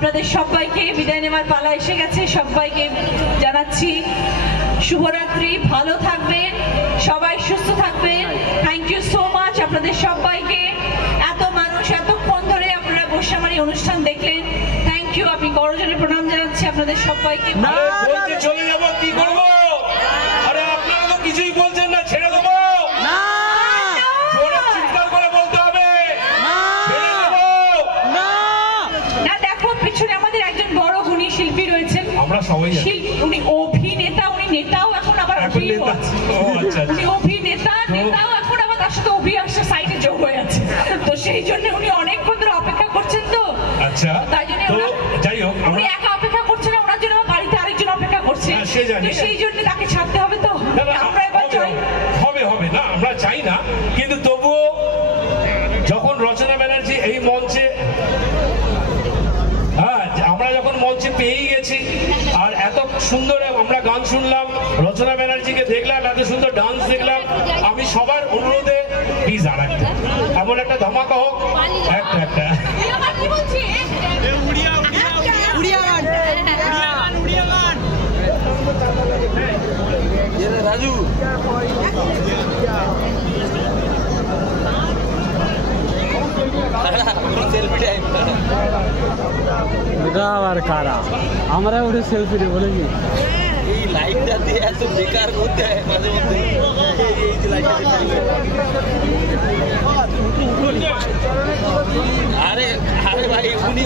আপনাদের সবাইকে বিদায় নেওয়ার পালা এসে গেছে। সবাইকে জানাচ্ছি শুভরাত্রি, ভালো থাকবেন, সবাই সুস্থ থাকবেন। থ্যাংক ইউ সো মাচ আপনাদের সবাইকে। এত মানুষ এতক্ষণ ধরে আপনারা বসে আমার এই অনুষ্ঠান দেখলেন, থ্যাংক ইউ। আমি করজোড়ে প্রণাম জানাচ্ছি আপনাদের সবাইকে। চলে যাবো, কি করবো? আরে আপনারা তো কিছুই বলছেন না, ছেড়ে দেবো? চিৎকার করে বলতে হবে না। দেখো পিছনে আমাদের একজন বড় গুণী শিল্পী রয়েছেন, আমরা সবাই উনি অভিনেতা, উনি নেতাও এখন আবার উনি অভিনেতা, নেতাও এখন আবার তার সাথে অভিনয়ের সাইডে যোগ হয়ে আছে। তো সেই জন্য উনি অনেকক্ষণ ধরে অপেক্ষা করছেন। তো আচ্ছা, তাই জন্য যাই হোক, উনি একা অপেক্ষা করছেন না, ওনার জন্য বাড়িতে আরেকজন অপেক্ষা করছে। সেই জন্য তাকে ছাড়তে হবে। তো আমরা এবার চাই হবে না, আমরা চাই না, কিন্তু তবুও যখন রচনা ব্যানার্জি এই মঞ্চে, আমরা যখন মঞ্চে পেয়েই গেছি, আর এত সুন্দর আমরা গান শুনলাম, রচনা ব্যানার্জিকে দেখলাম, এত সুন্দর ডান্স দেখলাম, আমি সবার অনুরোধে প্লিজ আর একটা এমন একটা ধামাকা হোক, একটা রাজু আবার কারা আমরা ওটা সেলফি নেবো নাকি? এই লাইটটা দিয়ে এত বেকার করতে হয় মাঝে মধ্যে। এই যে লাইটটা আরে ভাই উনি